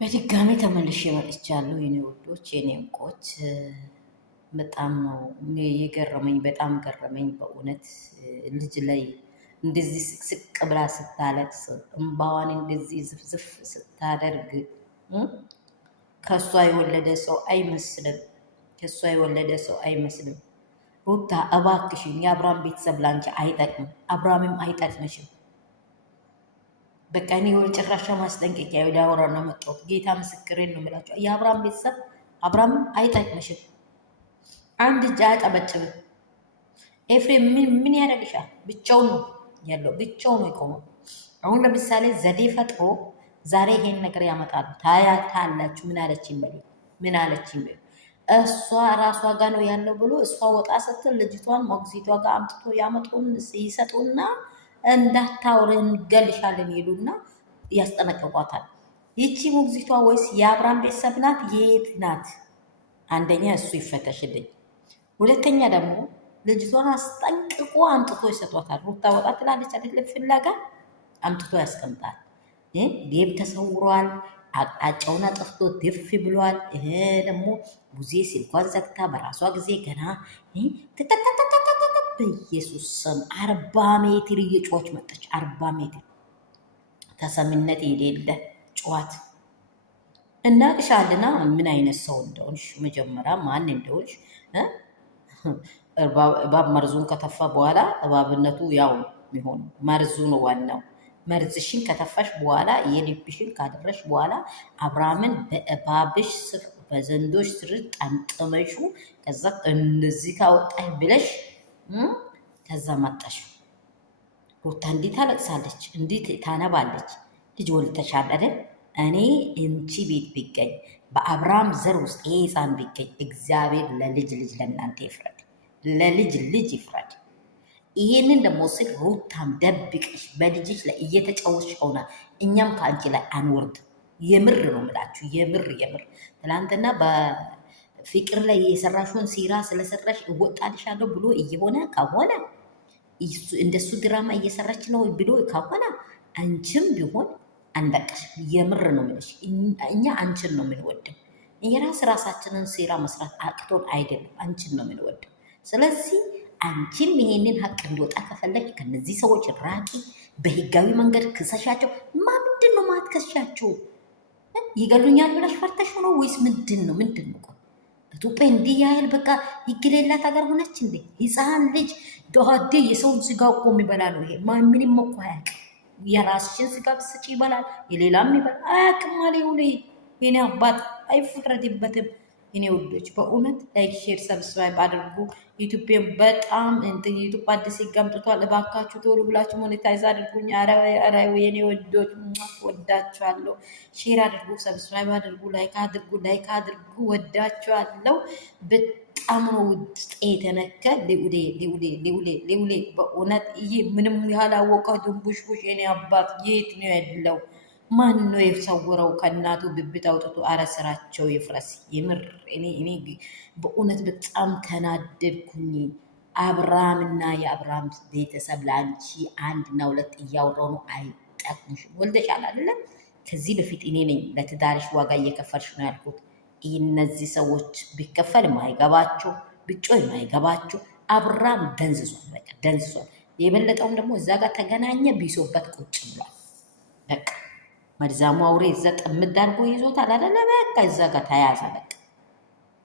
በድጋሚ ተመልሼ መጥቻለሁ የኔ ውዶች የኔ እንቆች። በጣም ነው የገረመኝ፣ በጣም ገረመኝ በእውነት ልጅ ላይ እንደዚህ ስቅስቅ ብላ ስታለቅስ እምባዋን እንደዚህ ዝፍዝፍ ስታደርግ ከእሷ የወለደ ሰው አይመስልም። ከእሷ የወለደ ሰው አይመስልም። ሩታ እባክሽን የአብርሃም ቤተሰብ ላንቺ አይጠቅምም፣ አብርሃምም አይጠቅምሽም። በቃ እኔ ወደ ጭራሻ ማስጠንቀቂያ ወደ አወራ ነው መጣሁት። ጌታ ምስክሬን ነው የምላቸው። የአብርሃም ቤተሰብ አብርሃም አይጠቅምሽም። አንድ እጅ አያጨበጭብም። ኤፍሬም ምን ያደርግሻል? ብቻውን ነው ያለው፣ ብቻውን ነው የቆመው። አሁን ለምሳሌ ዘዴ ፈጥሮ ዛሬ ይሄን ነገር ያመጣሉ። ታያታላችሁ። ምን አለችኝ በሉ፣ ምን አለችኝ በሉ። እሷ ራሷ ጋር ነው ያለው ብሎ እሷ ወጣ ስትል ልጅቷን ሞግዚቷ ጋር አምጥቶ ያመጡን ይሰጡና እንዳታወሪ እንገልሻለን ይሉና ያስጠነቅቋታል። ይቺ ሞግዚቷ ወይስ የአብርሃም ቤተሰብ ናት? የት ናት? አንደኛ እሱ ይፈተሽልኝ። ሁለተኛ ደግሞ ልጅቷን አስጠንቅቆ አምጥቶ ይሰጧታል። ሩታ ወጣ ትላለች አይደለም፣ ፍላጋ አምጥቶ ያስቀምጣል። ዴብ ተሰውሯል። አቅጣጫውን አጥፍቶ ድፍ ብሏል። ደግሞ ቡዜ ስልኳን ዘግታ በራሷ ጊዜ ገና በኢየሱስ ስም 40 ሜትር እየጮች መጣች። 40 ሜትር ተሰሚነት የሌለ ጨዋት እና ቅሻልና ምን አይነት ሰው እንደሆንሽ መጀመሪያ ማን እንደሆንሽ እባብ መርዙን ከተፋ በኋላ እባብነቱ ያው የሚሆኑ መርዙ ነው ዋናው። መርዝሽን ከተፋሽ በኋላ የልብሽን ካደረሽ በኋላ አብርሃምን በእባብሽ ስር በዘንዶች ስር ጠምጥመሹ ከዛ እነዚህ ካወጣሽ ብለሽ ከዛ መጣሽ። ሩታ እንዲህ ታለቅሳለች፣ እንዲህ ታነባለች። ልጅ ወልተሻል አይደል? እኔ እንቺ ቤት ቢገኝ በአብርሃም ዘር ውስጥ ይሄ ሕፃን ቢገኝ እግዚአብሔር ለልጅ ልጅ ለእናንተ ይፍረድ፣ ለልጅ ልጅ ይፍረድ። ይሄንን ደግሞ ስል ሩታም ደብቅሽ በልጅሽ ላይ እየተጫወትሽ ከሆነ እኛም ከአንቺ ላይ አንወርድ። የምር ነው ምላችሁ፣ የምር የምር ትናንትና ፍቅር ላይ የሰራሽውን ሴራ ስለሰራሽ እወጣልሻለሁ ብሎ እየሆነ ከሆነ እንደሱ ድራማ እየሰራች ነው ብሎ ከሆነ አንቺም ቢሆን አንበቃሽ። የምር ነው የምልሽ። እኛ አንቺን ነው የምንወደው። ራሳችንን ሴራ መስራት አቅቶን አይደለም፣ አንቺን ነው የምንወደው። ስለዚህ አንቺም ይሄንን ሀቅ እንዲወጣ ከፈለግ ከነዚህ ሰዎች ራቂ። በህጋዊ መንገድ ክሰሻቸው። ምንድን ነው ማትከሻቸው? ይገሉኛል ብለሽ ፈርተሽ ነው ወይስ ምንድን ነው? ምንድን ነው? ኢትዮጵያ እንዲህ ያህል በቃ ህግ የሌላት ሀገር ሆነች እንዴ? ህፃን ልጅ ደሃዴ የሰውን ስጋ እኮ የሚበላ ነው ይሄ። ምንም እኮ አያውቅም። የራስሽን ስጋ ብስጭ ይበላል፣ የሌላም ይበላል። አያውቅም አለ ሁሌ። የኔ አባት አይፈረድበትም። የኔ ውዶች በእውነት ላይክ፣ ሼር፣ ሰብስክራይብ አድርጉ። ኢትዮጵያ በጣም ዩቱብ አዲስ ህግ አምጥቷል። እባካችሁ ቶሎ ብላችሁ ሞኔታይዝ አድርጉኝ። ኧረ የኔ ወዶች ወዳችኋለሁ። ሼር አድርጉ፣ ሰብስክራይብ አድርጉ፣ ላይክ አድርጉ። ወዳችኋለሁ። በጣም ነው ውስጤ የተነከ ሊውሌ በእውነት ይሄ ምንም ያላወቀ ድንቡሽቡሽ የኔ አባት የት ነው ያለው? ማን ነው የሰወረው? ከእናቱ ብብት አውጥቶ። አረ ስራቸው ይፍረስ። የምር እኔ በእውነት በጣም ተናደድኩኝ። አብርሃምና የአብርሃም ቤተሰብ ለአንቺ 1 እና 2 እያወራው ነው። አይጠቅሙሽም። ወልደሻል አይደለም? ከዚህ በፊት እኔ ነኝ ለትዳርሽ ዋጋ እየከፈልሽ ነው ያልኩት። እነዚህ ሰዎች ቢከፈል የማይገባቸው ብጮ የማይገባቸው። አብርሃም ደንዝዟል፣ በቃ ደንዝዟል። የበለጠውም ደግሞ እዛ ጋር ተገናኘ ቢሶበት ቁጭ ብሏል። በቃ መርዛሙ አውሬ እዛ ጥምድ አድርጎ ይዞታል አይደለ? በቃ እዛ ጋር ተያዘ በቃ።